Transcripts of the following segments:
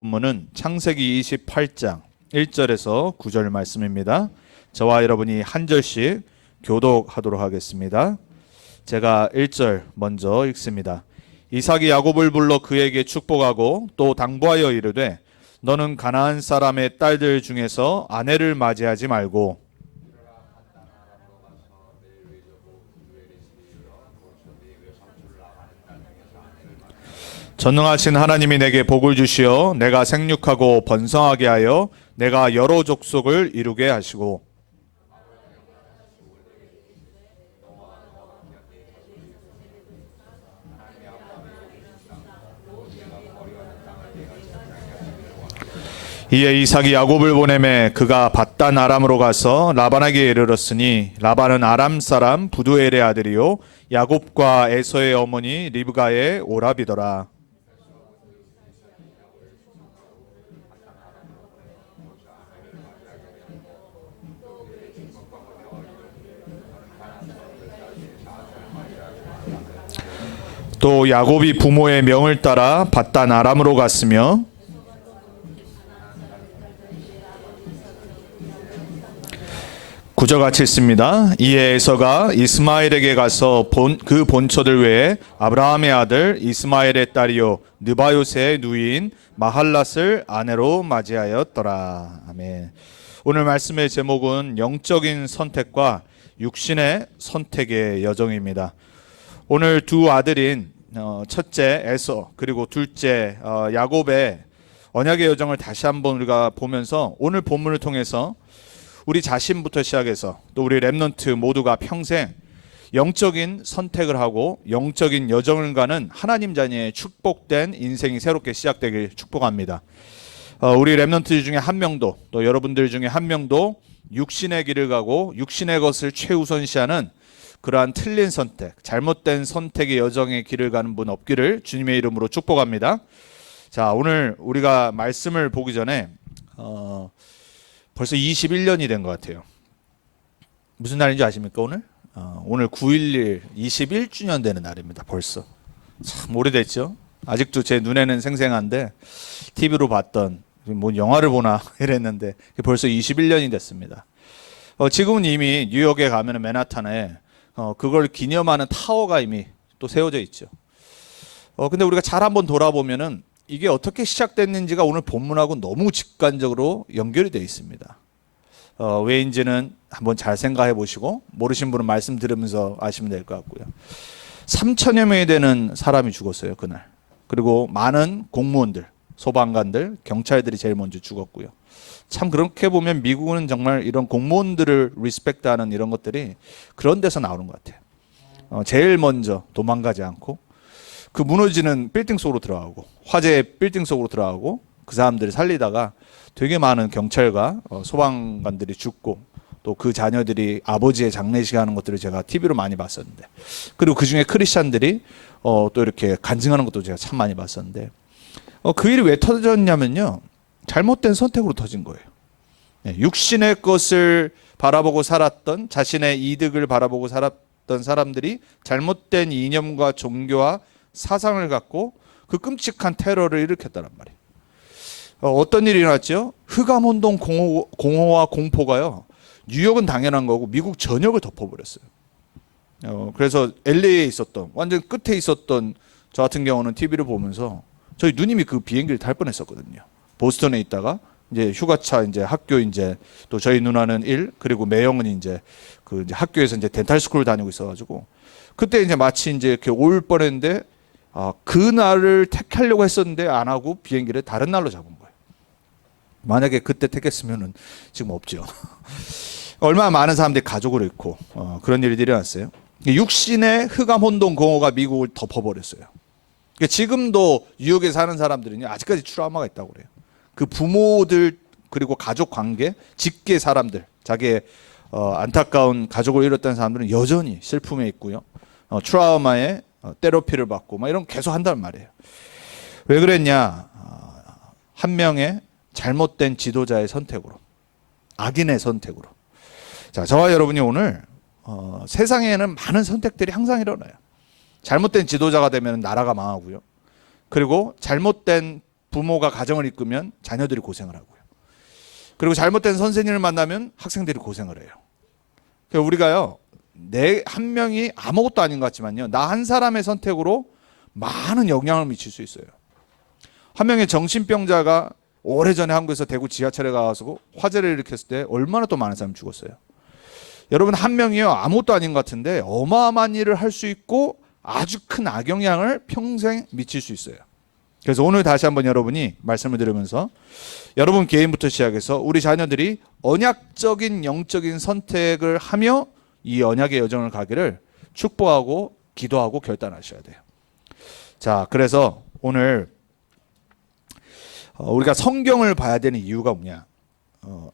본문은 창세기 28장 1절에서 9절 말씀입니다. 저와 여러분이 한 절씩 교독하도록 하겠습니다. 제가 1절 먼저 읽습니다. 이삭이 야곱을 불러 그에게 축복하고 또 당부하여 이르되 너는 가나안 사람의 딸들 중에서 아내를 맞이하지 말고 전능하신 하나님이 내게 복을 주시어 내가 생육하고 번성하게 하여 내가 여러 족속을 이루게 하시고 이에 이삭이 야곱을 보내매 그가 밧단 아람으로 가서 라반에게 이르렀으니 라반은 아람 사람 부두엘의 아들이요 야곱과 에서의 어머니 리브가의 오라비더라. 또 야곱이 부모의 명을 따라 밧단 아람으로 갔으며 구절같이 있습니다. 이에 에서가 이스마엘에게 가서 그 본처들 외에 아브라함의 아들 이스마엘의 딸이요 느바요스의 누이인 마할랏을 아내로 맞이하였더라. 아멘. 오늘 말씀의 제목은 영적인 선택과 육신의 선택의 여정입니다. 오늘 두 아들인 첫째 에서 그리고 둘째 야곱의 언약의 여정을 다시 한번 우리가 보면서 오늘 본문을 통해서 우리 자신부터 시작해서 또 우리 렘넌트 모두가 평생 영적인 선택을 하고 영적인 여정을 가는 하나님 자녀의 축복된 인생이 새롭게 시작되길 축복합니다. 우리 렘넌트 중에 한 명도 또 여러분들 중에 한 명도 육신의 길을 가고 육신의 것을 최우선시하는 그러한 틀린 선택, 잘못된 선택의 여정의 길을 가는 분 없기를 주님의 이름으로 축복합니다. 자, 오늘 우리가 말씀을 보기 전에 벌써 21년이 된 것 같아요. 무슨 날인지 아십니까? 오늘 9.11 21주년 되는 날입니다. 벌써 참 오래됐죠. 아직도 제 눈에는 생생한데 TV로 봤던 뭐 영화를 보나 이랬는데 벌써 21년이 됐습니다. 지금은 이미 뉴욕에 가면 맨하탄에 그걸 기념하는 타워가 이미 또 세워져 있죠. 근데 우리가 잘 한번 돌아보면은 이게 어떻게 시작됐는지가 오늘 본문하고 너무 직관적으로 연결이 되어 있습니다. 왜인지는 한번 잘 생각해 보시고 모르신 분은 말씀 들으면서 아시면 될 것 같고요. 3천여 명이 되는 사람이 죽었어요, 그날. 그리고 많은 공무원들, 소방관들, 경찰들이 제일 먼저 죽었고요. 참 그렇게 보면 미국은 정말 이런 공무원들을 리스펙트하는 이런 것들이 그런 데서 나오는 것 같아요. 제일 먼저 도망가지 않고 그 무너지는 빌딩 속으로 들어가고 화재 빌딩 속으로 들어가고 그 사람들을 살리다가 되게 많은 경찰과 소방관들이 죽고 또 그 자녀들이 아버지의 장례식 하는 것들을 제가 TV로 많이 봤었는데 그리고 그중에 크리스찬들이 또 이렇게 간증하는 것도 제가 참 많이 봤었는데 그 일이 왜 터졌냐면요. 잘못된 선택으로 터진 거예요. 육신의 것을 바라보고 살았던 자신의 이득을 바라보고 살았던 사람들이 잘못된 이념과 종교와 사상을 갖고 그 끔찍한 테러를 일으켰다는 말이에요. 어떤 일이 일어났죠? 흑암운동 공허와 공포가요. 뉴욕은 당연한 거고 미국 전역을 덮어버렸어요. 그래서 LA에 있었던 완전 끝에 있었던 저 같은 경우는 TV를 보면서 저희 누님이 그 비행기를 탈 뻔했었거든요. 보스턴에 있다가 이제 휴가차 이제 학교 이제 또 저희 누나는 그리고 매형은 이제 그 이제 학교에서 이제 덴탈 스쿨을 다니고 있어가지고 그때 이제 마치 이제 이렇게 올 뻔했는데 그 날을 택하려고 했었는데 안 하고 비행기를 다른 날로 잡은 거예요. 만약에 그때 택했으면은 지금 없죠. 얼마나 많은 사람들이 가족을 잃고 그런 일들이 일어났어요. 육신의 흑암 혼돈 공허가 미국을 덮어버렸어요. 지금도 뉴욕에 사는 사람들은 아직까지 트라우마가 있다고 그래요. 그 부모들 그리고 가족 관계, 직계 사람들, 자기의 안타까운 가족을 잃었다는 사람들은 여전히 슬픔에 있고요. 트라우마에 테라피를 받고 막 이런 계속 한단 말이에요. 왜 그랬냐? 한 명의 잘못된 지도자의 선택으로, 악인의 선택으로. 자, 저와 여러분이 오늘 세상에는 많은 선택들이 항상 일어나요. 잘못된 지도자가 되면 나라가 망하고요. 그리고 잘못된 부모가 가정을 이끌면 자녀들이 고생을 하고요. 그리고 잘못된 선생님을 만나면 학생들이 고생을 해요. 그러니까 우리가요, 내 한 명이 아무것도 아닌 것 같지만요, 나 한 사람의 선택으로 많은 영향을 미칠 수 있어요. 한 명의 정신병자가 오래전에 한국에서 대구 지하철에 가서 화재를 일으켰을 때 얼마나 또 많은 사람이 죽었어요. 여러분, 한 명이요, 아무것도 아닌 것 같은데 어마어마한 일을 할 수 있고 아주 큰 악영향을 평생 미칠 수 있어요. 그래서 오늘 다시 한번 여러분이 말씀을 들으면서 여러분 개인부터 시작해서 우리 자녀들이 언약적인 영적인 선택을 하며 이 언약의 여정을 가기를 축복하고 기도하고 결단하셔야 돼요. 자, 그래서 오늘 우리가 성경을 봐야 되는 이유가 뭐냐?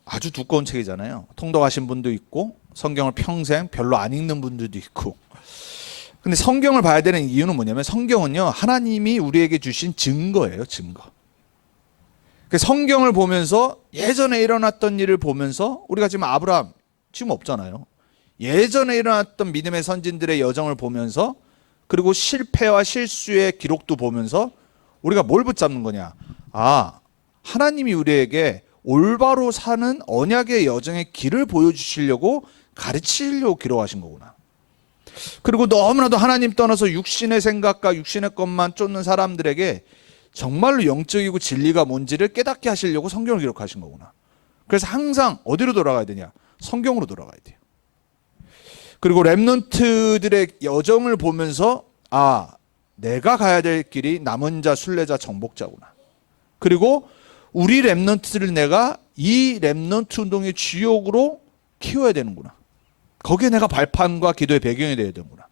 아주 두꺼운 책이잖아요. 통독하신 분도 있고 성경을 평생 별로 안 읽는 분들도 있고. 근데 성경을 봐야 되는 이유는 뭐냐면 성경은요, 하나님이 우리에게 주신 증거예요. 증거. 성경을 보면서 예전에 일어났던 일을 보면서 우리가 지금 아브라함 지금 없잖아요. 예전에 일어났던 믿음의 선진들의 여정을 보면서 그리고 실패와 실수의 기록도 보면서 우리가 뭘 붙잡는 거냐? 아, 하나님이 우리에게 올바로 사는 언약의 여정의 길을 보여주시려고 가르치려고 기록하신 거구나. 그리고 너무나도 하나님 떠나서 육신의 생각과 육신의 것만 쫓는 사람들에게 정말로 영적이고 진리가 뭔지를 깨닫게 하시려고 성경을 기록하신 거구나. 그래서 항상 어디로 돌아가야 되냐? 성경으로 돌아가야 돼요. 그리고 렘넌트들의 여정을 보면서 아, 내가 가야 될 길이 남은 자, 순례자, 정복자구나. 그리고 우리 렘넌트들을 내가 이 렘넌트 운동의 주역으로 키워야 되는구나. 거기에 내가 발판과 기도의 배경이 되어야 되는구나.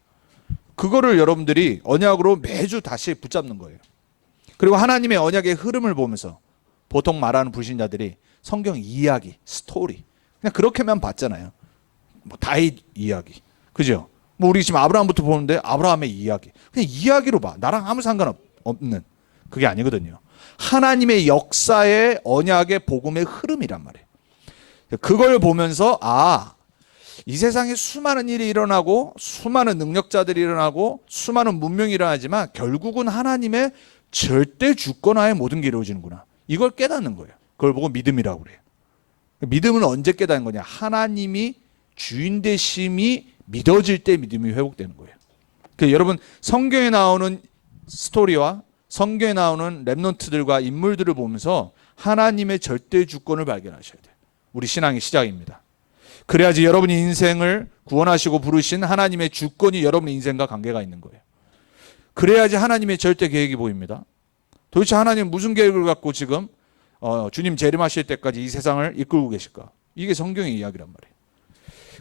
그거를 여러분들이 언약으로 매주 다시 붙잡는 거예요. 그리고 하나님의 언약의 흐름을 보면서 보통 말하는 불신자들이 성경 이야기, 스토리 그냥 그렇게만 봤잖아요. 뭐 다윗 이야기, 그죠? 뭐 우리 지금 아브라함부터 보는데 아브라함의 이야기 그냥 이야기로 봐. 나랑 아무 상관없는 그게 아니거든요. 하나님의 역사의 언약의 복음의 흐름이란 말이에요. 그걸 보면서 아, 이 세상에 수많은 일이 일어나고 수많은 능력자들이 일어나고 수많은 문명이 일어나지만 결국은 하나님의 절대 주권하에 모든 게 이루어지는구나. 이걸 깨닫는 거예요. 그걸 보고 믿음이라고 그래요. 믿음은 언제 깨닫는 거냐? 하나님이 주인 되심이 믿어질 때 믿음이 회복되는 거예요. 그래서 여러분 성경에 나오는 스토리와 성경에 나오는 렘넌트들과 인물들을 보면서 하나님의 절대 주권을 발견하셔야 돼요. 우리 신앙의 시작입니다. 그래야지 여러분의 인생을 구원하시고 부르신 하나님의 주권이 여러분의 인생과 관계가 있는 거예요. 그래야지 하나님의 절대 계획이 보입니다. 도대체 하나님 무슨 계획을 갖고 지금 주님 재림하실 때까지 이 세상을 이끌고 계실까? 이게 성경의 이야기란 말이에요.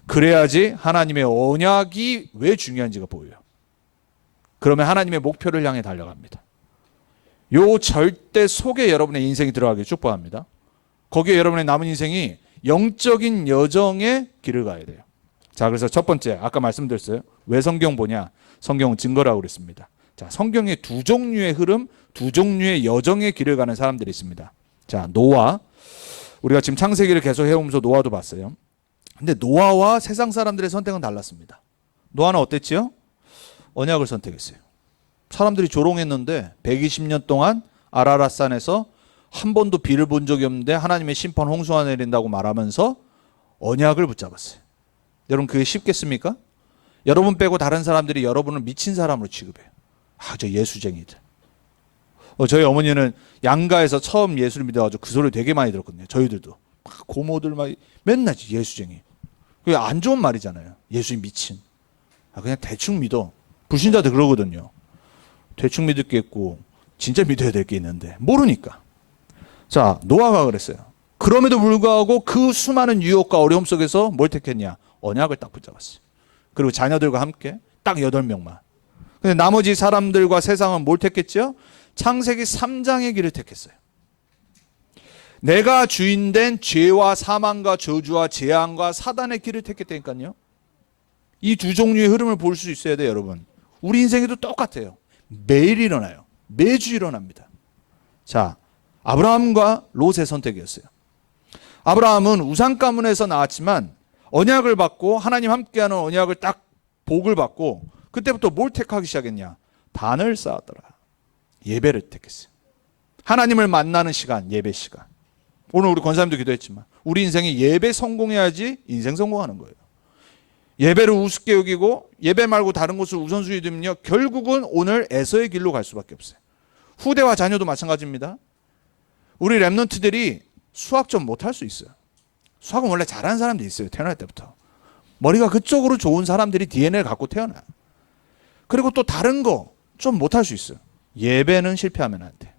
그래야지 하나님의 언약이 왜 중요한지가 보여요. 그러면 하나님의 목표를 향해 달려갑니다. 요 절대 속에 여러분의 인생이 들어가길 축복합니다. 거기에 여러분의 남은 인생이 영적인 여정의 길을 가야 돼요. 자, 그래서 첫 번째 아까 말씀드렸어요. 왜 성경 보냐? 성경은 증거라고 그랬습니다. 자, 성경에 두 종류의 흐름, 두 종류의 여정의 길을 가는 사람들이 있습니다. 자, 노아. 우리가 지금 창세기를 계속 해오면서 노아도 봤어요. 근데 노아와 세상 사람들의 선택은 달랐습니다. 노아는 어땠지요? 언약을 선택했어요. 사람들이 조롱했는데 120년 동안 아라랏산에서 한 번도 비를 본 적이 없는데 하나님의 심판 홍수가 내린다고 말하면서 언약을 붙잡았어요. 여러분 그게 쉽겠습니까? 여러분 빼고 다른 사람들이 여러분을 미친 사람으로 취급해요. 아, 저 예수쟁이들. 저희 어머니는 양가에서 처음 예수를 믿어가지고 그 소리 되게 많이 들었거든요. 저희들도 막 고모들 막 맨날 예수쟁이. 그게 안 좋은 말이잖아요. 예수님 미친. 아, 그냥 대충 믿어. 불신자들 그러거든요. 대충 믿을 게 있고 진짜 믿어야 될 게 있는데 모르니까. 자, 노아가 그랬어요. 그럼에도 불구하고 그 수많은 유혹과 어려움 속에서 뭘 택했냐? 언약을 딱 붙잡았어요. 그리고 자녀들과 함께 딱 8명만. 근데 나머지 사람들과 세상은 뭘 택했죠? 창세기 3장의 길을 택했어요. 내가 주인된 죄와 사망과 저주와 재앙과 사단의 길을 택했다니까요. 이 두 종류의 흐름을 볼 수 있어야 돼요, 여러분. 우리 인생에도 똑같아요. 매일 일어나요. 매주 일어납니다. 자, 아브라함과 롯의 선택이었어요. 아브라함은 우상 가문에서 나왔지만 언약을 받고 하나님 함께하는 언약을 딱 복을 받고 그때부터 뭘 택하기 시작했냐? 단을 쌓았더라. 예배를 택했어요. 하나님을 만나는 시간, 예배 시간. 오늘 우리 권사님도 기도했지만 우리 인생이 예배 성공해야지 인생 성공하는 거예요. 예배를 우습게 여기고 예배 말고 다른 것을 우선순위 두면요, 결국은 오늘 에서의 길로 갈 수밖에 없어요. 후대와 자녀도 마찬가지입니다. 우리 랩런트들이 수학 좀 못할 수 있어요. 수학은 원래 잘하는 사람들이 있어요. 태어날 때부터. 머리가 그쪽으로 좋은 사람들이 DNA를 갖고 태어나요. 그리고 또 다른 거 좀 못할 수 있어요. 예배는 실패하면 안 돼.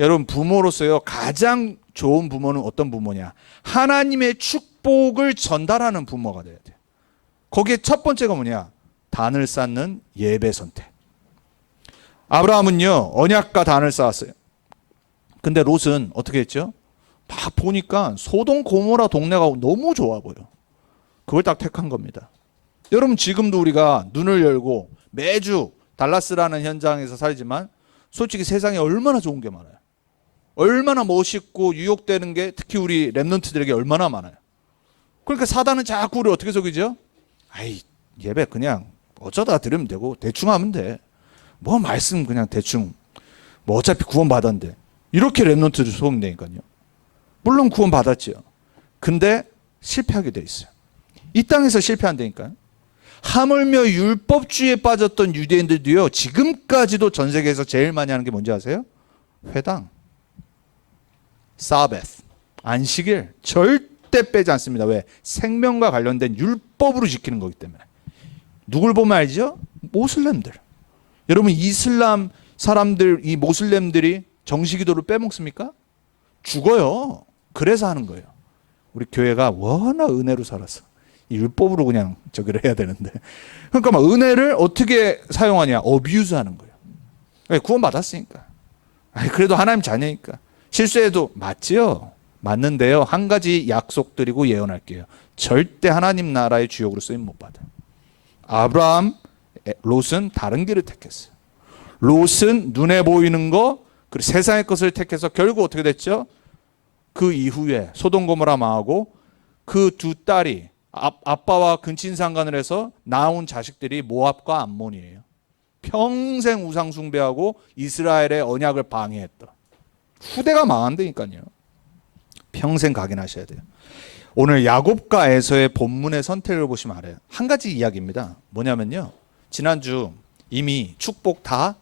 여러분, 부모로서요, 가장 좋은 부모는 어떤 부모냐? 하나님의 축복을 전달하는 부모가 돼야 돼요. 거기에 첫 번째가 뭐냐? 단을 쌓는 예배 선택. 아브라함은요, 언약과 단을 쌓았어요. 근데 롯은 어떻게 했죠? 막 보니까 소돔 고모라 동네가 너무 좋아 보여. 그걸 딱 택한 겁니다. 여러분, 지금도 우리가 눈을 열고 매주 달라스라는 현장에서 살지만 솔직히 세상에 얼마나 좋은 게 많아요. 얼마나 멋있고 유혹되는 게 특히 우리 랩런트들에게 얼마나 많아요. 그러니까 사단은 자꾸 우리 어떻게 속이죠? 아이, 예배 그냥 어쩌다 들으면 되고 대충 하면 돼. 뭐 말씀 그냥 대충, 뭐 어차피 구원 받았는데. 이렇게 랩런트들 속인다니까요. 물론 구원 받았지요. 근데 실패하게 돼 있어요. 이 땅에서 실패한다니까요. 하물며 율법주의에 빠졌던 유대인들도요, 지금까지도 전 세계에서 제일 많이 하는 게 뭔지 아세요? 회당, 사베스, 안식일 절대 빼지 않습니다. 왜? 생명과 관련된 율법으로 지키는 거기 때문에. 누굴 보면 알죠? 모슬렘들. 여러분, 이슬람 사람들, 이 모슬렘들이 정시기도를 빼먹습니까? 죽어요. 그래서 하는 거예요. 우리 교회가 워낙 은혜로 살았어. 율법으로 그냥 저기를 해야 되는데. 그러니까 막 은혜를 어떻게 사용하냐? 어뷰즈 하는 거예요. 구원 받았으니까. 그래도 하나님 자녀니까. 실수해도 맞지요? 맞는데요. 한 가지 약속드리고 예언할게요. 절대 하나님 나라의 주역으로 쓰임 못 받아요. 아브라함, 롯은 다른 길을 택했어요. 롯은 눈에 보이는 거, 그리고 세상의 것을 택해서 결국 어떻게 됐죠? 그 이후에 소돔 고모라 망하고 그 두 딸이 아빠와 근친상간을 해서 낳은 자식들이 모압과 암몬이에요. 평생 우상 숭배하고 이스라엘의 언약을 방해했다. 후대가 망한다니까요. 평생 각인하셔야 돼요. 오늘 야곱과 에서의 본문의 선택을 보시면 알아요. 한 가지 이야기입니다. 뭐냐면요, 지난주 이미 축복 다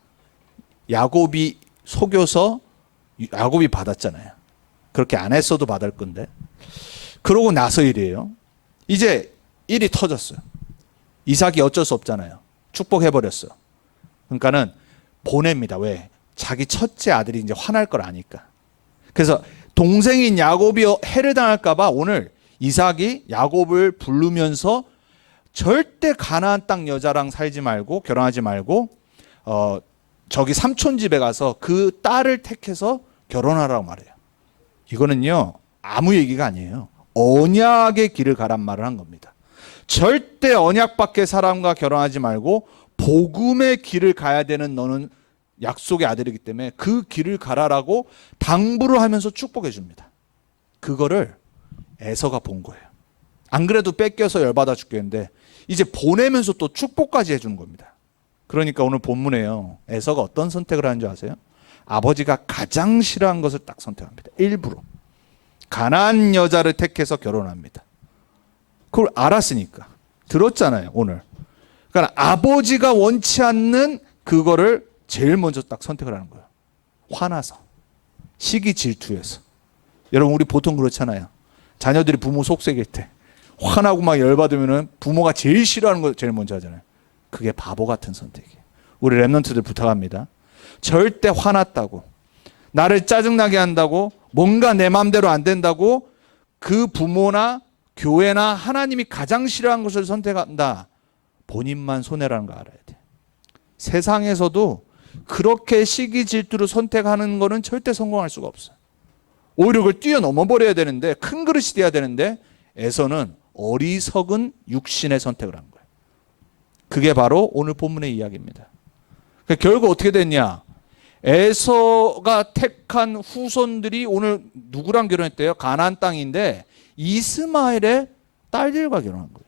야곱이 속여서 야곱이 받았잖아요. 그렇게 안 했어도 받을 건데. 그러고 나서 일이에요. 이제 일이 터졌어요. 이삭이 어쩔 수 없잖아요. 축복해버렸어. 그러니까는 보냅니다. 왜? 자기 첫째 아들이 이제 화날 걸 아니까. 그래서 동생인 야곱이 해를 당할까봐 오늘 이삭이 야곱을 부르면서 절대 가나안 땅 여자랑 살지 말고, 결혼하지 말고, 저기 삼촌 집에 가서 그 딸을 택해서 결혼하라고 말해요. 이거는요, 아무 얘기가 아니에요. 언약의 길을 가란 말을 한 겁니다. 절대 언약 밖의 사람과 결혼하지 말고 복음의 길을 가야 되는 너는 약속의 아들이기 때문에 그 길을 가라라고 당부를 하면서 축복해 줍니다. 그거를 에서가 본 거예요. 안 그래도 뺏겨서 열받아 죽겠는데 이제 보내면서 또 축복까지 해주는 겁니다. 그러니까 오늘 본문에요, 에서가 어떤 선택을 하는 줄 아세요? 아버지가 가장 싫어한 것을 딱 선택합니다. 일부러 가나안 여자를 택해서 결혼합니다. 그걸 알았으니까. 들었잖아요, 오늘. 그러니까 아버지가 원치 않는 그거를 제일 먼저 딱 선택을 하는 거예요. 화나서, 시기 질투해서. 여러분, 우리 보통 그렇잖아요. 자녀들이 부모 속삭일 때 화나고 막 열받으면은 부모가 제일 싫어하는 거 제일 먼저 하잖아요. 그게 바보 같은 선택이에요. 우리 랩런트들 부탁합니다. 절대 화났다고, 나를 짜증나게 한다고, 뭔가 내 마음대로 안 된다고 그 부모나 교회나 하나님이 가장 싫어하는 것을 선택한다. 본인만 손해라는 거 알아야 돼. 세상에서도 그렇게 시기 질투로 선택하는 거는 절대 성공할 수가 없어요. 오히려 그걸 뛰어넘어 버려야 되는데, 큰 그릇이 돼야 되는데 에서는 어리석은 육신의 선택을 한 거예요. 그게 바로 오늘 본문의 이야기입니다. 그러니까 결국 어떻게 됐냐? 에서가 택한 후손들이 오늘 누구랑 결혼했대요? 가나안 땅인데 이스마엘의 딸들과 결혼한 거예요.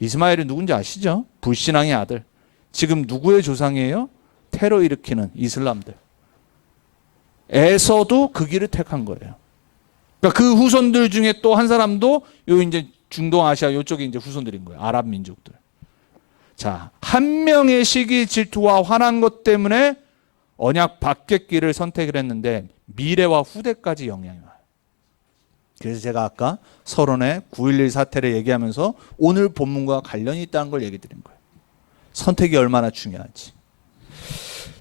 이스마엘이 누군지 아시죠? 불신앙의 아들. 지금 누구의 조상이에요? 테러 일으키는 이슬람들. 에서도 그 길을 택한 거예요. 그러니까 그 후손들 중에 또 한 사람도 요 이제 중동 아시아 요쪽에 이제 후손들인 거예요. 아랍 민족들. 자, 한 명의 시기 질투와 화난 것 때문에 언약 밖의 길을 선택을 했는데 미래와 후대까지 영향이 와요. 그래서 제가 아까 서론에 9.11 사태를 얘기하면서 오늘 본문과 관련이 있다는 걸 얘기 드린 거예요. 선택이 얼마나 중요한지.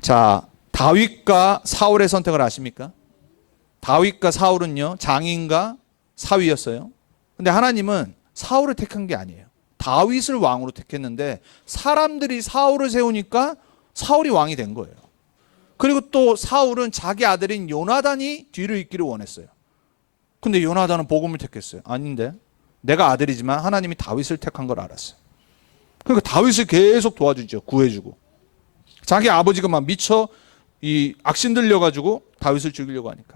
자, 다윗과 사울의 선택을 아십니까? 다윗과 사울은요, 장인과 사위였어요. 근데 하나님은 사울을 택한 게 아니에요. 다윗을 왕으로 택했는데 사람들이 사울을 세우니까 사울이 왕이 된 거예요. 그리고 또 사울은 자기 아들인 요나단이 뒤를 잇기를 원했어요. 근데 요나단은 복음을 택했어요. 아닌데 내가 아들이지만 하나님이 다윗을 택한 걸 알았어요. 그러니까 다윗을 계속 도와주죠. 구해주고. 자기 아버지가 막 미쳐 이 악신 들려가지고 다윗을 죽이려고 하니까.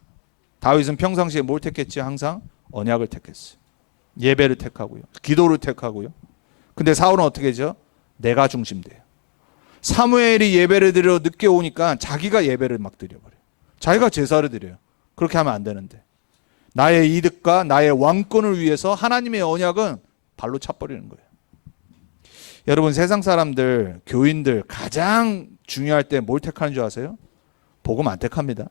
다윗은 평상시에 뭘 택했지? 항상 언약을 택했어요. 예배를 택하고요. 기도를 택하고요. 근데 사울은 어떻게 하죠? 내가 중심돼요. 사무엘이 예배를 드려 늦게 오니까 자기가 예배를 막 드려버려요. 자기가 제사를 드려요. 그렇게 하면 안 되는데. 나의 이득과 나의 왕권을 위해서 하나님의 언약은 발로 차버리는 거예요. 여러분, 세상 사람들, 교인들 가장 중요할 때 뭘 택하는 줄 아세요? 복음 안 택합니다.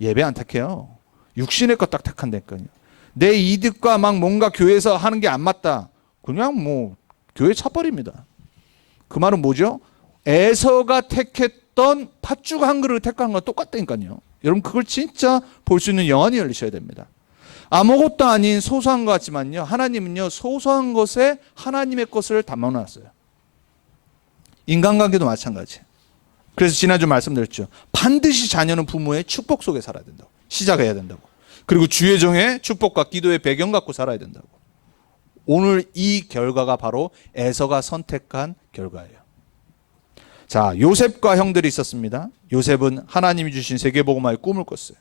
예배 안 택해요. 육신의 것 딱 택한다니까요. 내 이득과 막 뭔가 교회에서 하는 게 안 맞다. 그냥 뭐 교회 차버립니다. 그 말은 뭐죠? 에서가 택했던 팥죽 한 그릇을 택한 건 똑같다니까요. 여러분, 그걸 진짜 볼 수 있는 영안이 열리셔야 됩니다. 아무것도 아닌 소소한 것 같지만요, 하나님은요 소소한 것에 하나님의 것을 담아놨어요. 인간관계도 마찬가지. 그래서 지난주 말씀드렸죠. 반드시 자녀는 부모의 축복 속에 살아야 된다고. 시작해야 된다고. 그리고 주의 종의 축복과 기도의 배경 갖고 살아야 된다고. 오늘 이 결과가 바로 에서가 선택한 결과예요. 자, 요셉과 형들이 있었습니다. 요셉은 하나님이 주신 세계복음화의 꿈을 꿨어요.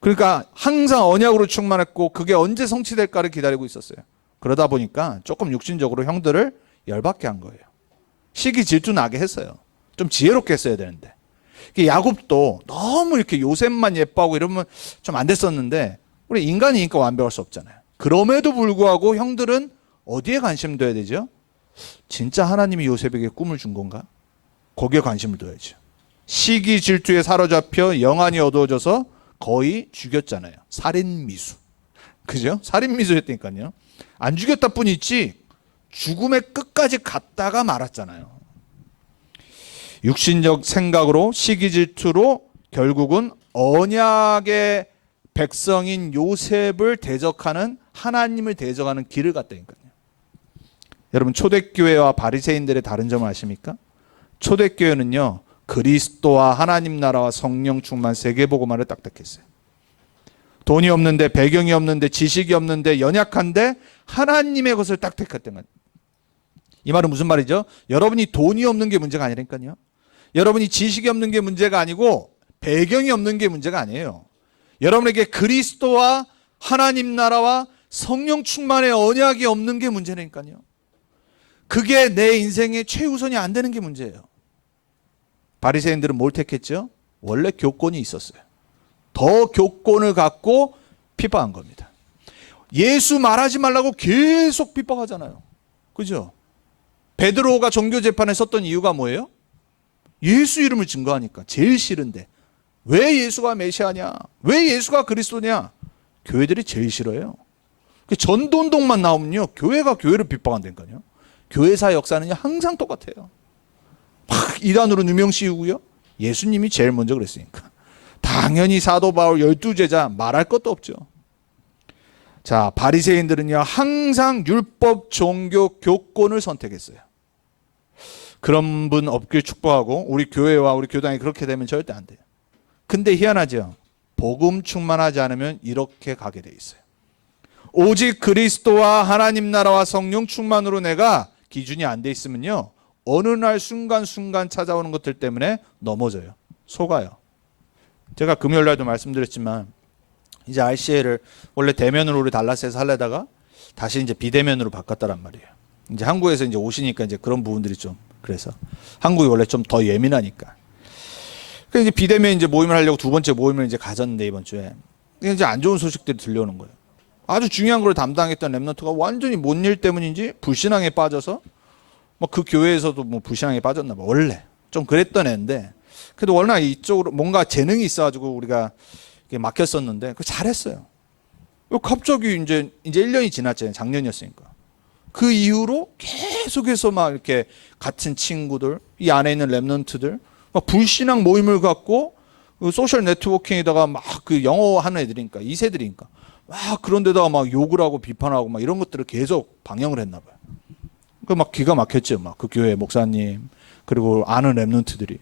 그러니까 항상 언약으로 충만했고 그게 언제 성취될까를 기다리고 있었어요. 그러다 보니까 조금 육신적으로 형들을 열받게 한 거예요. 시기 질투 나게 했어요. 좀 지혜롭게 했어야 되는데. 야곱도 너무 이렇게 요셉만 예뻐하고 이러면 좀 안 됐었는데, 우리 인간이니까 완벽할 수 없잖아요. 그럼에도 불구하고 형들은 어디에 관심 둬야 되죠? 진짜 하나님이 요셉에게 꿈을 준 건가? 거기에 관심을 둬야죠. 시기 질투에 사로잡혀 영안이 어두워져서 거의 죽였잖아요. 살인미수. 그죠? 살인미수 했다니까요. 안 죽였다 뿐 있지 죽음의 끝까지 갔다가 말았잖아요. 육신적 생각으로 시기 질투로 결국은 언약의 백성인 요셉을 대적하는, 하나님을 대적하는 길을 갔다니까요. 여러분, 초대교회와 바리새인들의 다른 점을 아십니까? 초대교회는요 그리스도와 하나님 나라와 성령 충만 세계복음화를 딱딱했어요. 돈이 없는데, 배경이 없는데, 지식이 없는데, 연약한데 하나님의 것을 딱 택했던 거예요. 이 말은 무슨 말이죠? 여러분이 돈이 없는 게 문제가 아니라니까요. 여러분이 지식이 없는 게 문제가 아니고 배경이 없는 게 문제가 아니에요. 여러분에게 그리스도와 하나님 나라와 성령 충만의 언약이 없는 게 문제라니까요. 그게 내 인생의 최우선이 안 되는 게 문제예요. 바리새인들은 뭘 택했죠? 원래 교권이 있었어요. 더 교권을 갖고 핍박한 겁니다. 예수 말하지 말라고 계속 핍박하잖아요. 그죠? 베드로가 종교재판에 섰던 이유가 뭐예요? 예수 이름을 증거하니까. 제일 싫은데 왜 예수가 메시아냐, 왜 예수가 그리스도냐, 교회들이 제일 싫어요. 전도운동만 나오면요 교회가 교회를 핍박한다니까요. 교회사 역사는요 항상 똑같아요. 막 이단으로 누명 씌우고요, 예수님이 제일 먼저 그랬으니까 당연히 사도 바울 12제자 말할 것도 없죠. 자, 바리새인들은요 항상 율법 종교 교권을 선택했어요. 그런 분 없길 축복하고 우리 교회와 우리 교단이 그렇게 되면 절대 안 돼요. 근데 희한하죠. 복음 충만하지 않으면 이렇게 가게 돼 있어요. 오직 그리스도와 하나님 나라와 성령 충만으로 내가 기준이 안 돼 있으면요 어느 날 순간순간 찾아오는 것들 때문에 넘어져요. 속아요. 제가 금요일 날도 말씀드렸지만 이제 RCA를 원래 대면으로 우리 달라스에서 하려다가 다시 이제 비대면으로 바꿨다란 말이에요. 이제 한국에서 이제 오시니까 이제 그런 부분들이 좀, 그래서 한국이 원래 좀 더 예민하니까. 그래서 이제 비대면 이제 모임을 하려고 두 번째 모임을 이제 가졌는데 이번 주에 이제 안 좋은 소식들이 들려오는 거예요. 아주 중요한 걸 담당했던 랩런트가 완전히 뭔 일 때문인지 불신앙에 빠져서 뭐 그 교회에서도 뭐 불신앙에 빠졌나 봐. 원래 좀 그랬던 애인데 그래도 워낙 이쪽으로 뭔가 재능이 있어가지고 우리가 맡겼었는데 그 잘했어요. 갑자기 이제 1년이 지났잖아요. 작년이었으니까. 그 이후로 계속해서 막 이렇게 같은 친구들, 이 안에 있는 랩런트들, 막 불신앙 모임을 갖고 그 소셜 네트워킹에다가 막 그 영어 하는 애들이니까 2세들이니까 막 그런 데다가 막 욕을 하고 비판하고 막 이런 것들을 계속 방영을 했나 봐요. 그 막 기가 막혔죠. 막 그 교회 목사님 그리고 아는 랩런트들이.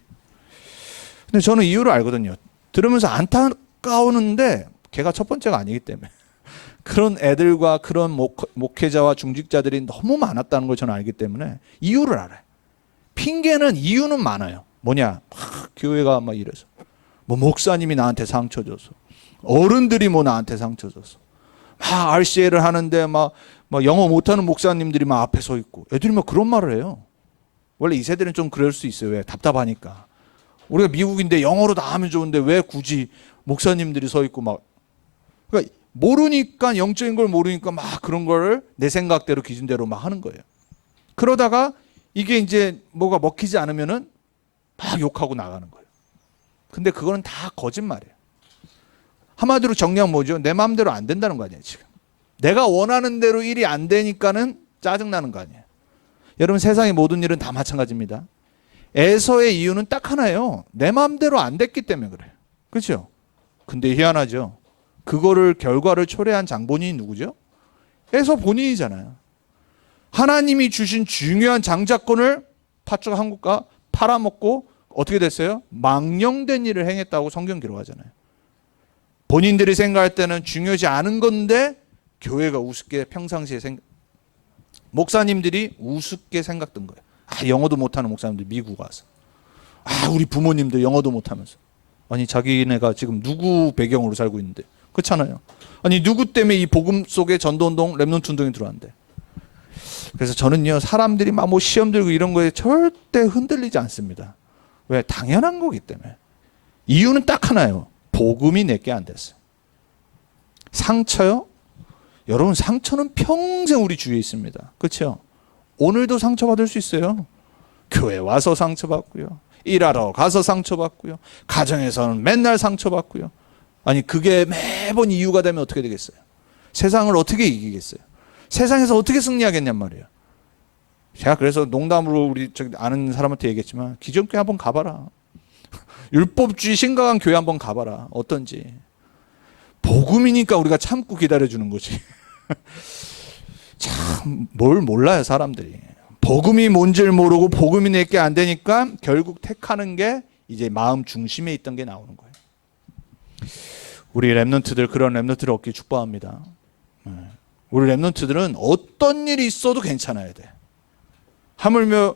근데 저는 이유를 알거든요. 들으면서 안타까우는데 걔가 첫 번째가 아니기 때문에. 그런 애들과 그런 목회자와 중직자들이 너무 많았다는 걸 저는 알기 때문에 이유를 알아요. 핑계는 이유는 많아요. 뭐냐? 교회가 막 이래서 뭐 목사님이 나한테 상처 줘서 어른들이 뭐 나한테 상처 줘서 막 RCA를 하는데 막 영어 못하는 목사님들이 막 앞에 서 있고 애들이 막 그런 말을 해요. 원래 이 세대는 좀 그럴 수 있어요. 왜? 답답하니까. 우리가 미국인데 영어로 다 하면 좋은데 왜 굳이 목사님들이 서 있고 막 그러니까 모르니까 영적인 걸 모르니까 막 그런 거를 내 생각대로 기준대로 막 하는 거예요. 그러다가 이게 이제 뭐가 먹히지 않으면은 막 욕하고 나가는 거예요. 근데 그거는 다 거짓말이에요. 한마디로 정리하면 뭐죠? 내 마음대로 안 된다는 거 아니에요, 지금. 내가 원하는 대로 일이 안 되니까는 짜증나는 거 아니에요. 여러분 세상의 모든 일은 다 마찬가지입니다. 에서의 이유는 딱 하나예요. 내 마음대로 안 됐기 때문에 그래요. 그렇죠? 근데 희한하죠. 그거를 결과를 초래한 장본인이 누구죠? 에서 본인이잖아요. 하나님이 주신 중요한 장자권을 파쪽 한국과 팔아먹고 어떻게 됐어요? 망령된 일을 행했다고 성경 기록하잖아요. 본인들이 생각할 때는 중요하지 않은 건데 교회가 우습게 평상시에 목사님들이 우습게 생각된 거예요. 영어도 못하는 목사님들 미국 와서 우리 부모님들 영어도 못하면서 아니 자기네가 지금 누구 배경으로 살고 있는데 그렇잖아요. 아니 누구 때문에 이 복음 속에 전도운동 랩런트 운동이 들어왔는데. 그래서 저는요 사람들이 막 뭐 시험 들고 이런 거에 절대 흔들리지 않습니다. 왜? 당연한 거기 때문에. 이유는 딱 하나예요. 복음이 내게 안 됐어요. 상처요? 여러분 상처는 평생 우리 주위에 있습니다. 그렇죠? 오늘도 상처받을 수 있어요. 교회 와서 상처받고요. 일하러 가서 상처받고요. 가정에서는 맨날 상처받고요. 아니 그게 매번 이유가 되면 어떻게 되겠어요? 세상을 어떻게 이기겠어요? 세상에서 어떻게 승리하겠냔 말이에요. 제가 그래서 농담으로 우리 아는 사람한테 얘기했지만 기존교회 한번 가봐라. 율법주의 심각한 교회 한번 가봐라. 어떤지. 복음이니까 우리가 참고 기다려주는 거지. 참 뭘 몰라요 사람들이. 복음이 뭔지를 모르고 복음이 내게 안 되니까 결국 택하는 게 이제 마음 중심에 있던 게 나오는 거예요. 우리 랩런트들 그런 랩런트를 얻기 축복합니다. 우리 랩런트들은 어떤 일이 있어도 괜찮아야 돼. 하물며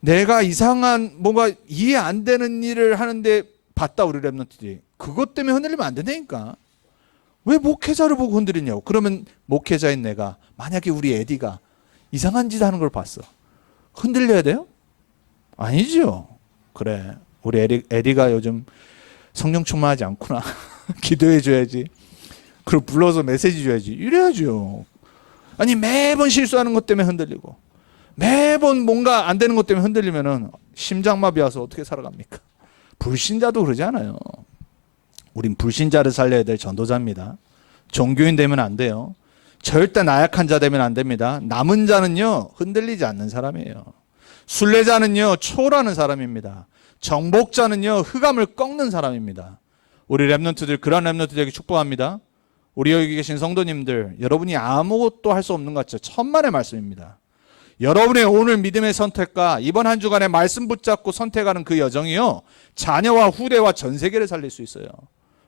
내가 이상한 뭔가 이해 안 되는 일을 하는데 봤다 우리 랩런트들이. 그것 때문에 흔들리면 안 된다니까. 왜 목회자를 보고 흔들리냐고. 그러면 목회자인 내가 만약에 우리 에디가 이상한 짓 하는 걸 봤어. 흔들려야 돼요? 아니죠. 그래 우리 에디가 요즘 성령 충만하지 않구나. 기도해 줘야지. 그리고 불러서 메시지 줘야지. 이래야죠. 아니 매번 실수하는 것 때문에 흔들리고 매번 뭔가 안 되는 것 때문에 흔들리면은 심장마비 와서 어떻게 살아갑니까? 불신자도 그러지 않아요. 우린 불신자를 살려야 될 전도자입니다. 종교인 되면 안 돼요. 절대 나약한 자 되면 안 됩니다. 남은 자는요 흔들리지 않는 사람이에요. 순례자는요 초라는 사람입니다. 정복자는요 흑암을 꺾는 사람입니다. 우리 랩런트들 그런 랩런트들에게 축복합니다. 우리 여기 계신 성도님들 여러분이 아무것도 할 수 없는 것 같죠? 천만의 말씀입니다. 여러분의 오늘 믿음의 선택과 이번 한 주간의 말씀 붙잡고 선택하는 그 여정이요 자녀와 후대와 전 세계를 살릴 수 있어요.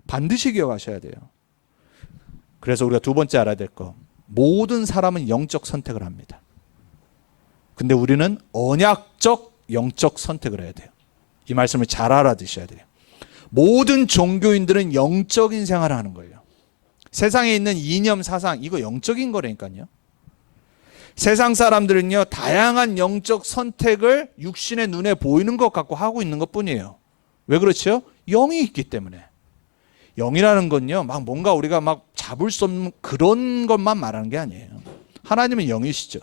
반드시 기억하셔야 돼요. 그래서 우리가 두 번째 알아야 될 거, 모든 사람은 영적 선택을 합니다. 근데 우리는 언약적 영적 선택을 해야 돼요. 이 말씀을 잘 알아두셔야 돼요. 모든 종교인들은 영적인 생활을 하는 거예요. 세상에 있는 이념 사상 이거 영적인 거라니까요. 세상 사람들은요 다양한 영적 선택을 육신의 눈에 보이는 것 갖고 하고 있는 것 뿐이에요. 왜 그렇죠? 영이 있기 때문에. 영이라는 건요, 막 뭔가 우리가 막 잡을 수 없는 그런 것만 말하는 게 아니에요. 하나님은 영이시죠.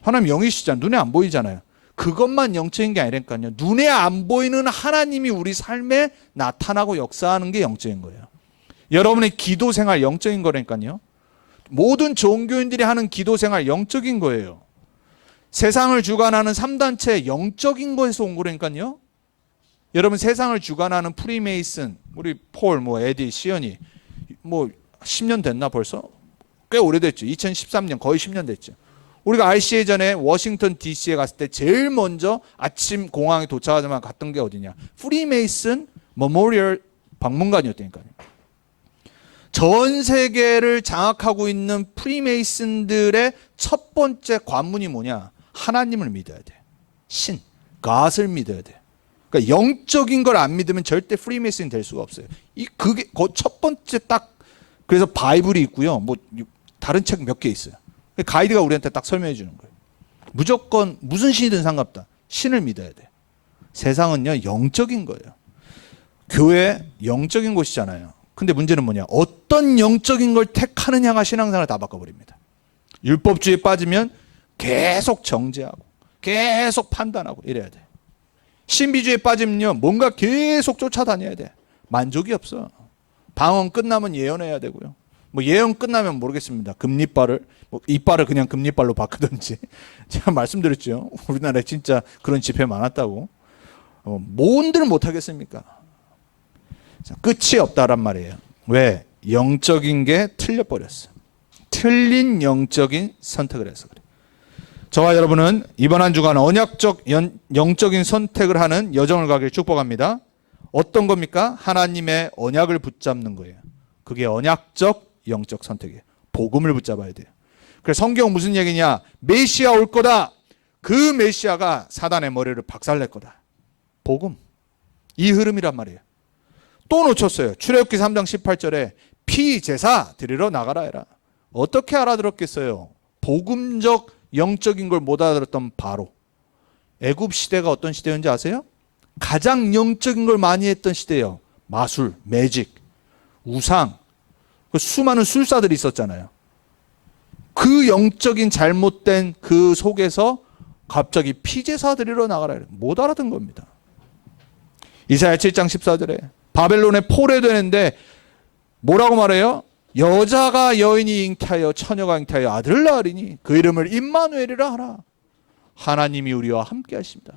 하나님 영이시잖아요. 눈에 안 보이잖아요. 그것만 영적인 게 아니라니까요. 눈에 안 보이는 하나님이 우리 삶에 나타나고 역사하는 게 영적인 거예요. 여러분의 기도 생활 영적인 거라니까요. 모든 종교인들이 하는 기도 생활 영적인 거예요. 세상을 주관하는 3단체 영적인 거에서 온 거라니까요. 여러분 세상을 주관하는 프리메이슨, 우리 폴, 에디, 시언이 10년 됐나 벌써? 꽤 오래됐죠. 2013년 거의 10년 됐죠. 우리가 RCA 전에 워싱턴 DC에 갔을 때 제일 먼저 아침 공항에 도착하자마자 갔던 게 어디냐? 프리메이슨 메모리얼 박물관이었다니까요. 전 세계를 장악하고 있는 프리메이슨들의 첫 번째 관문이 뭐냐? 하나님을 믿어야 돼. 신, God을 믿어야 돼. 그러니까 영적인 걸 안 믿으면 절대 프리메이슨이 될 수가 없어요. 그게 첫 번째 딱. 그래서 바이블이 있고요. 다른 책 몇 개 있어요. 가이드가 우리한테 딱 설명해 주는 거예요. 무조건 무슨 신이든 상관없다. 신을 믿어야 돼. 세상은요 영적인 거예요. 교회 영적인 곳이잖아요. 근데 문제는 뭐냐? 어떤 영적인 걸 택하느냐가 신앙생활을 다 바꿔버립니다. 율법주의에 빠지면 계속 정죄하고 계속 판단하고 이래야 돼. 신비주의에 빠지면요 뭔가 계속 쫓아다녀야 돼. 만족이 없어. 방언 끝나면 예언해야 되고요. 예언 끝나면 모르겠습니다. 금리빨을 이빨을 그냥 금리빨로 바꾸든지. 제가 말씀드렸죠. 우리나라에 진짜 그런 집회 많았다고. 뭔들 못하겠습니까? 자, 끝이 없다란 말이에요. 왜? 영적인 게 틀려버렸어. 틀린 영적인 선택을 해서 그래. 저와 여러분은 이번 한 주간 언약적 영적인 선택을 하는 여정을 가길 축복합니다. 어떤 겁니까? 하나님의 언약을 붙잡는 거예요. 그게 언약적 영적 선택이에요. 복음을 붙잡아야 돼요. 그래서 성경 무슨 얘기냐? 메시아 올 거다. 그 메시아가 사단의 머리를 박살낼 거다. 복음. 이 흐름이란 말이에요. 또 놓쳤어요. 출애굽기 3장 18절에 피제사 드리러 나가라 해라. 어떻게 알아들었겠어요? 복음적 영적인 걸 못 알아들었던 바로. 애굽 시대가 어떤 시대였는지 아세요? 가장 영적인 걸 많이 했던 시대예요. 마술, 매직, 우상, 수많은 술사들이 있었잖아요. 그 영적인 잘못된 그 속에서 갑자기 피제사 드리러 나가라. 못 알아듣는 겁니다. 이사야 7장 14절에 바벨론에 포로되는데 뭐라고 말해요? 여자가 여인이 잉태하여 처녀가 잉태하여 아들을 낳으리니 그 이름을 임마누엘이라 하라. 하나님이 우리와 함께 하십니다.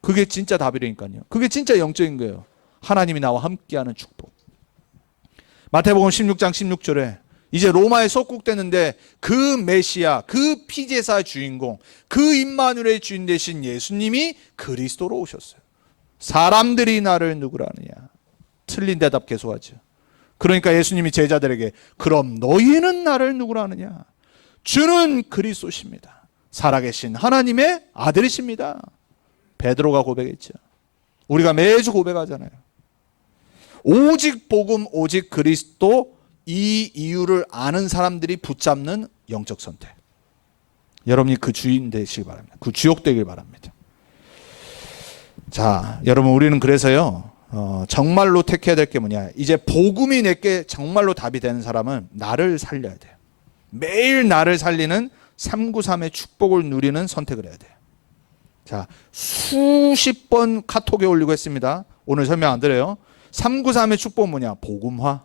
그게 진짜 답이라니까요. 그게 진짜 영적인 거예요. 하나님이 나와 함께하는 축복. 마태복음 16장 16절에 이제 로마에 속국되는데 그 메시아, 그 피제사 주인공, 그 임마누엘의 주인 되신 예수님이 그리스도로 오셨어요. 사람들이 나를 누구라 하느냐? 틀린 대답 계속하죠. 그러니까 예수님이 제자들에게 그럼 너희는 나를 누구라 하느냐? 주는 그리스도십니다. 살아계신 하나님의 아들이십니다. 베드로가 고백했죠. 우리가 매주 고백하잖아요. 오직 복음, 오직 그리스도, 이 이유를 아는 사람들이 붙잡는 영적 선택. 여러분이 그 주인 되시기 바랍니다. 그 주역 되길 바랍니다. 자, 여러분 우리는 그래서요 정말로 택해야 될 게 뭐냐? 이제 복음이 내게 정말로 답이 되는 사람은 나를 살려야 돼요. 매일 나를 살리는 393의 축복을 누리는 선택을 해야 돼요. 자, 수십 번 카톡에 올리고 했습니다. 오늘 설명 안 드려요. 393의 축복은 뭐냐? 복음화.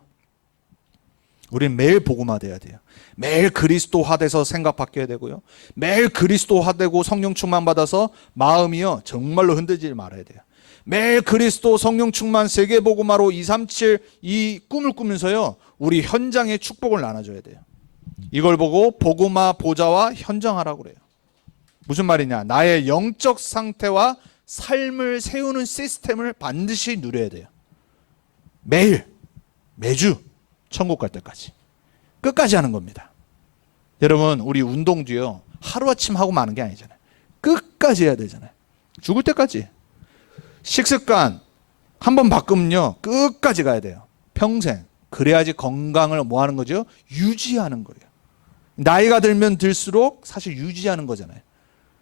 우리는 매일 복음화 돼야 돼요. 매일 그리스도화 돼서 생각 바뀌어야 되고요. 매일 그리스도화 되고 성령 충만 받아서 마음이요 정말로 흔들리지 말아야 돼요. 매일 그리스도 성령 충만 세계 복음화로 237 이 꿈을 꾸면서요 우리 현장에 축복을 나눠줘야 돼요. 이걸 보고 복음화 보좌와 현장하라고 그래요. 무슨 말이냐? 나의 영적 상태와 삶을 세우는 시스템을 반드시 누려야 돼요. 매일, 매주 천국 갈 때까지 끝까지 하는 겁니다. 여러분 우리 운동도요 하루아침 하고 마는 게 아니잖아요. 끝까지 해야 되잖아요. 죽을 때까지. 식습관 한번 바꾸면요 끝까지 가야 돼요. 평생. 그래야지 건강을 뭐 하는 거죠? 유지하는 거예요. 나이가 들면 들수록 사실 유지하는 거잖아요.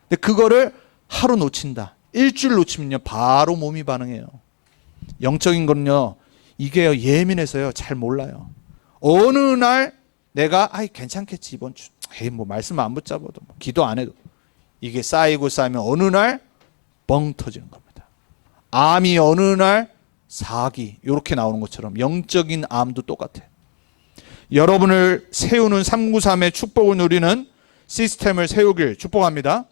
근데 그거를 하루 놓친다, 일주일 놓치면요 바로 몸이 반응해요. 영적인 건요 이게요 예민해서요 잘 몰라요. 어느 날 내가 괜찮겠지 이번 주 뭐 말씀 안 붙잡아도 뭐 기도 안 해도 이게 쌓이고 쌓이면 어느 날 뻥 터지는 겁니다. 암이 어느 날 사기 이렇게 나오는 것처럼 영적인 암도 똑같아요. 여러분을 세우는 393의 축복을 누리는 시스템을 세우길 축복합니다.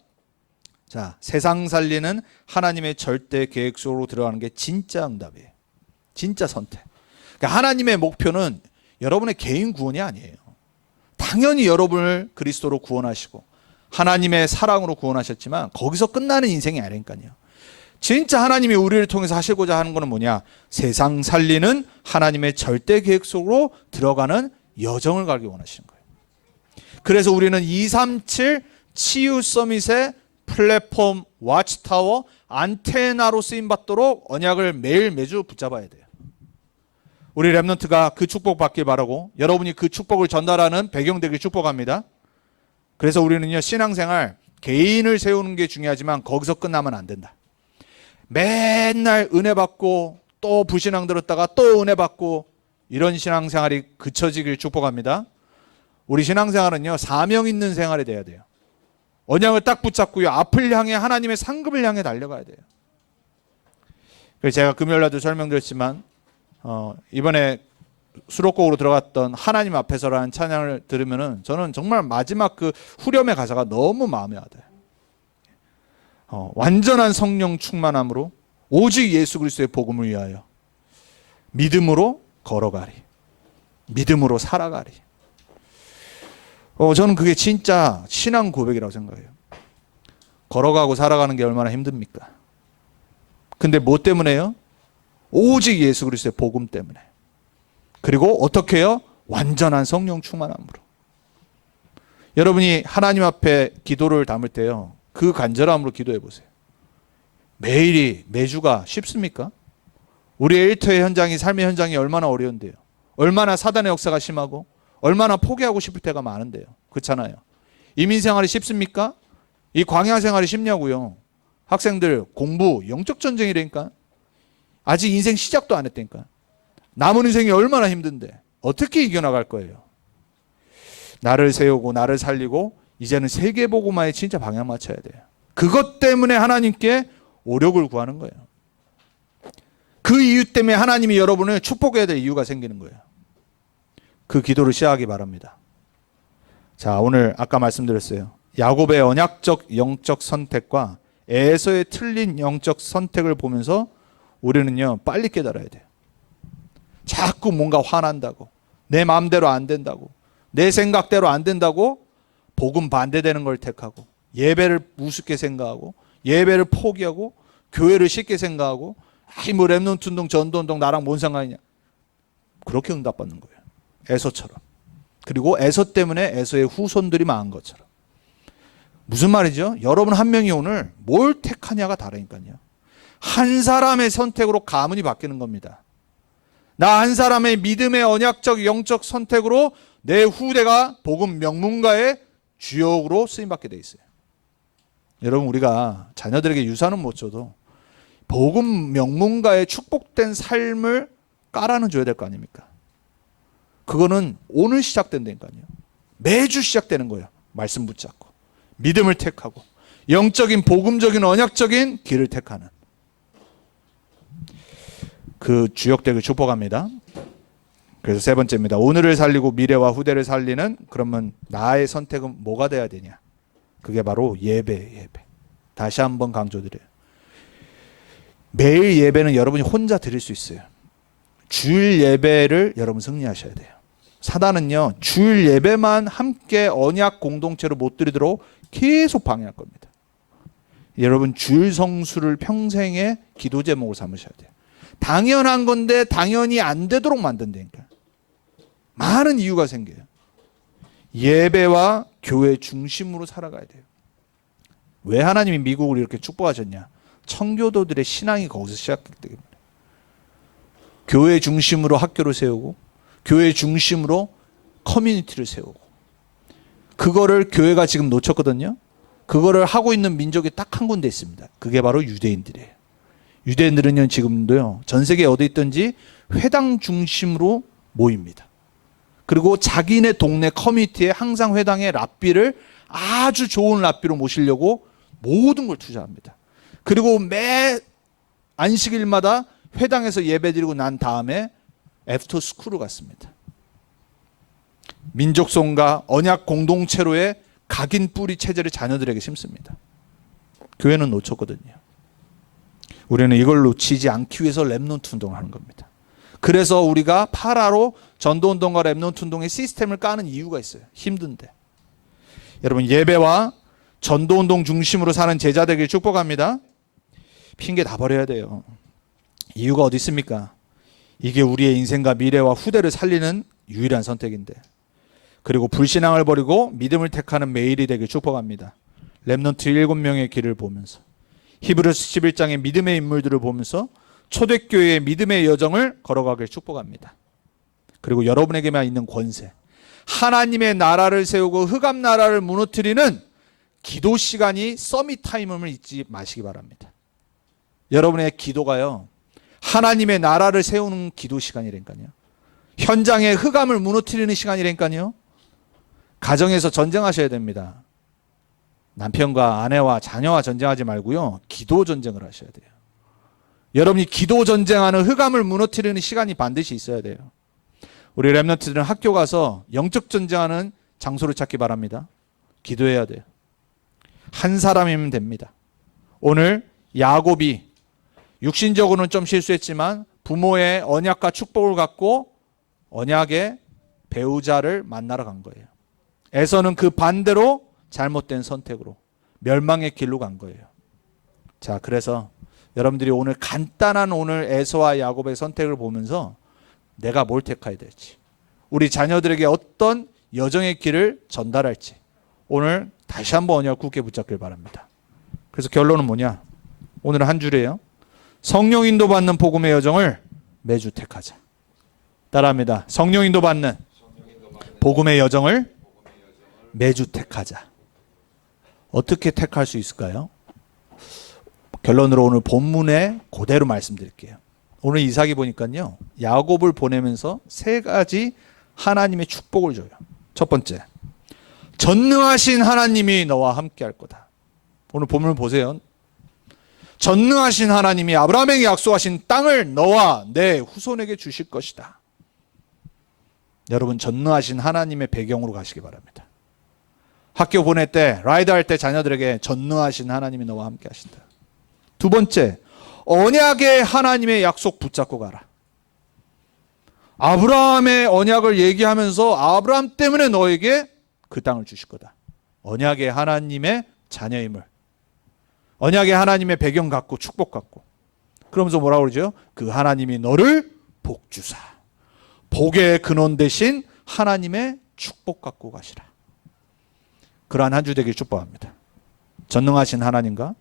자, 세상 살리는 하나님의 절대 계획 속으로 들어가는 게 진짜 응답이에요. 진짜 선택. 그러니까 하나님의 목표는 여러분의 개인 구원이 아니에요. 당연히 여러분을 그리스도로 구원하시고 하나님의 사랑으로 구원하셨지만 거기서 끝나는 인생이 아니니까요. 진짜 하나님이 우리를 통해서 하시고자 하는 것은 뭐냐? 세상 살리는 하나님의 절대 계획 속으로 들어가는 여정을 가기 원하시는 거예요. 그래서 우리는 237 치유 서밋의 플랫폼, 와치타워, 안테나로 쓰임받도록 언약을 매일 매주 붙잡아야 돼요. 우리 랩넌트가 그 축복 받길 바라고 여러분이 그 축복을 전달하는 배경 되길 축복합니다. 그래서 우리는요 신앙생활 개인을 세우는 게 중요하지만 거기서 끝나면 안 된다. 맨날 은혜 받고 또 불신앙 들었다가 또 은혜 받고 이런 신앙생활이 그쳐지길 축복합니다. 우리 신앙생활은요 사명 있는 생활이 돼야 돼요. 언약을 딱 붙잡고요 앞을 향해 하나님의 상급을 향해 달려가야 돼요. 그래서 제가 금요일날도 설명드렸지만 이번에 수록곡으로 들어갔던 하나님 앞에서라는 찬양을 들으면은 저는 정말 마지막 그 후렴의 가사가 너무 마음에 와닿아요. 완전한 성령 충만함으로 오직 예수 그리스도의 복음을 위하여 믿음으로 걸어가리, 믿음으로 살아가리. 저는 그게 진짜 신앙 고백이라고 생각해요. 걸어가고 살아가는 게 얼마나 힘듭니까? 근데 뭐 때문에요? 오직 예수 그리스도의 복음 때문에. 그리고 어떻게 해요? 완전한 성령 충만함으로. 여러분이 하나님 앞에 기도를 담을 때요 그 간절함으로 기도해 보세요. 매일이 매주가 쉽습니까? 우리의 일터의 현장이 삶의 현장이 얼마나 어려운데요. 얼마나 사단의 역사가 심하고 얼마나 포기하고 싶을 때가 많은데요. 그렇잖아요. 이민생활이 쉽습니까? 이 광야 생활이 쉽냐고요. 학생들 공부 영적 전쟁이라니까. 아직 인생 시작도 안 했다니까. 남은 인생이 얼마나 힘든데 어떻게 이겨나갈 거예요. 나를 세우고 나를 살리고 이제는 세계복음화에 진짜 방향 맞춰야 돼요. 그것 때문에 하나님께 오력을 구하는 거예요. 그 이유 때문에 하나님이 여러분을 축복해야 될 이유가 생기는 거예요. 그 기도를 시작하기 바랍니다. 자, 오늘 아까 말씀드렸어요. 야곱의 언약적 영적 선택과 에서의 틀린 영적 선택을 보면서 우리는요 빨리 깨달아야 돼요. 자꾸 뭔가 화난다고 내 마음대로 안 된다고 내 생각대로 안 된다고 복음 반대되는 걸 택하고 예배를 우습게 생각하고 예배를 포기하고 교회를 쉽게 생각하고 뭐 랩넌트 운동 전도 운동 나랑 뭔 상관이냐 그렇게 응답받는 거예요. 에서처럼. 그리고 에서 때문에 에서의 후손들이 망한 것처럼. 무슨 말이죠? 여러분 한 명이 오늘 뭘 택하냐가 다르니까요. 한 사람의 선택으로 가문이 바뀌는 겁니다. 나 한 사람의 믿음의 언약적 영적 선택으로 내 후대가 복음 명문가의 주역으로 쓰임받게 돼 있어요. 여러분 우리가 자녀들에게 유산은 못 줘도 복음 명문가의 축복된 삶을 깔아는 줘야 될 거 아닙니까? 그거는 오늘 시작된다니까요. 매주 시작되는 거예요. 말씀 붙잡고 믿음을 택하고 영적인 복음적인 언약적인 길을 택하는 그 주역되길 축복합니다. 그래서 세 번째입니다. 오늘을 살리고 미래와 후대를 살리는 그러면 나의 선택은 뭐가 돼야 되냐? 그게 바로 예배. 다시 한번 강조드려요. 매일 예배는 여러분이 혼자 드릴 수 있어요. 주일 예배를 여러분 승리하셔야 돼요. 사단은요 주일 예배만 함께 언약 공동체로 못 드리도록 계속 방해할 겁니다. 여러분 주일 성수를 평생의 기도 제목으로 삼으셔야 돼요. 당연한 건데 당연히 안 되도록 만든다니까. 많은 이유가 생겨요. 예배와 교회 중심으로 살아가야 돼요. 왜 하나님이 미국을 이렇게 축복하셨냐? 청교도들의 신앙이 거기서 시작했기 때문에. 교회 중심으로 학교를 세우고 교회 중심으로 커뮤니티를 세우고 그거를 교회가 지금 놓쳤거든요. 그거를 하고 있는 민족이 딱 한 군데 있습니다. 그게 바로 유대인들이에요. 유대인들은요 지금도요 전 세계 어디 있든지 회당 중심으로 모입니다. 그리고 자기네 동네 커뮤니티에 항상 회당에 랍비를 아주 좋은 랍비로 모시려고 모든 걸 투자합니다. 그리고 매 안식일마다 회당에서 예배드리고 난 다음에 애프터 스쿨을 갔습니다. 민족성과 언약 공동체로의 각인 뿌리 체제를 자녀들에게 심습니다. 교회는 놓쳤거든요. 우리는 이걸 놓치지 않기 위해서 렘넌트 운동을 하는 겁니다. 그래서 우리가 파라로 전도운동과 렘넌트 운동의 시스템을 까는 이유가 있어요. 힘든데. 여러분 예배와 전도운동 중심으로 사는 제자 되길 축복합니다. 핑계 다 버려야 돼요. 이유가 어디 있습니까? 이게 우리의 인생과 미래와 후대를 살리는 유일한 선택인데. 그리고 불신앙을 버리고 믿음을 택하는 매일이 되길 축복합니다. 렘넌트 7명의 길을 보면서 히브리서 11장의 믿음의 인물들을 보면서 초대교회의 믿음의 여정을 걸어가길 축복합니다. 그리고 여러분에게만 있는 권세, 하나님의 나라를 세우고 흑암 나라를 무너뜨리는 기도 시간이 서밋 타임임을 잊지 마시기 바랍니다. 여러분의 기도가요 하나님의 나라를 세우는 기도 시간이라니까요. 현장의 흑암을 무너뜨리는 시간이라니까요. 가정에서 전쟁하셔야 됩니다. 남편과 아내와 자녀와 전쟁하지 말고요 기도 전쟁을 하셔야 돼요. 여러분이 기도 전쟁하는 흑암을 무너뜨리는 시간이 반드시 있어야 돼요. 우리 렘넌트들은 학교 가서 영적 전쟁하는 장소를 찾기 바랍니다. 기도해야 돼요. 한 사람이면 됩니다. 오늘 야곱이 육신적으로는 좀 실수했지만 부모의 언약과 축복을 갖고 언약의 배우자를 만나러 간 거예요. 에서는 그 반대로 잘못된 선택으로 멸망의 길로 간 거예요. 자, 그래서 여러분들이 오늘 간단한 오늘 에서와 야곱의 선택을 보면서 내가 뭘 택해야 될지, 우리 자녀들에게 어떤 여정의 길을 전달할지 오늘 다시 한번 언약을 굳게 붙잡길 바랍니다. 그래서 결론은 뭐냐? 오늘은 한 줄이에요. 성령 인도받는 복음의 여정을 매주 택하자. 따라합니다. 성령 인도받는 복음의 여정을 매주 택하자. 어떻게 택할 수 있을까요? 결론으로 오늘 본문에 그대로 말씀드릴게요. 오늘 이삭이 보니까요 야곱을 보내면서 세 가지 하나님의 축복을 줘요. 첫 번째, 전능하신 하나님이 너와 함께 할 거다. 오늘 본문을 보세요. 전능하신 하나님이 아브라함에게 약속하신 땅을 너와 내 후손에게 주실 것이다. 여러분 전능하신 하나님의 배경으로 가시기 바랍니다. 학교 보낼 때, 라이드 할 때 자녀들에게 전능하신 하나님이 너와 함께 하신다. 두 번째, 언약의 하나님의 약속 붙잡고 가라. 아브라함의 언약을 얘기하면서 아브라함 때문에 너에게 그 땅을 주실 거다. 언약의 하나님의 자녀임을, 언약의 하나님의 배경 갖고 축복 갖고, 그러면서 뭐라고 그러죠? 그 하나님이 너를 복주사, 복의 근원 되신 하나님의 축복 갖고 가시라. 그러한 한 주 되길 축복합니다. 전능하신 하나님과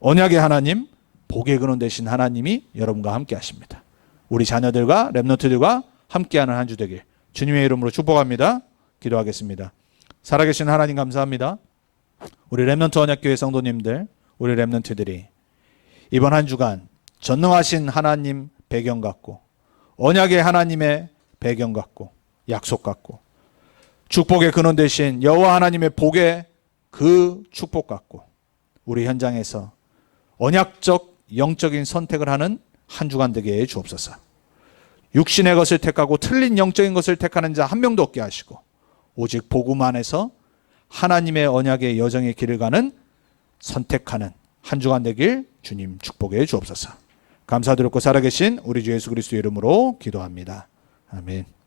언약의 하나님, 복의 근원 되신 하나님이 여러분과 함께 하십니다. 우리 자녀들과 렘넌트들과 함께하는 한 주 되길 주님의 이름으로 축복합니다. 기도하겠습니다. 살아계신 하나님 감사합니다. 우리 렘넌트 언약교회 성도님들, 우리 렘넌트들이 이번 한 주간 전능하신 하나님 배경 갖고, 언약의 하나님의 배경 갖고, 약속 갖고, 축복의 근원 되신 여호와 하나님의 복의 그 축복 갖고 우리 현장에서 언약적 영적인 선택을 하는 한 주간 되게 해 주옵소서. 육신의 것을 택하고 틀린 영적인 것을 택하는 자 한 명도 없게 하시고 오직 복음 안에서 하나님의 언약의 여정의 길을 가는 선택하는 한 주간 되길 주님 축복해 주옵소서. 감사드리고 살아계신 우리 주 예수 그리스도 이름으로 기도합니다. 아멘.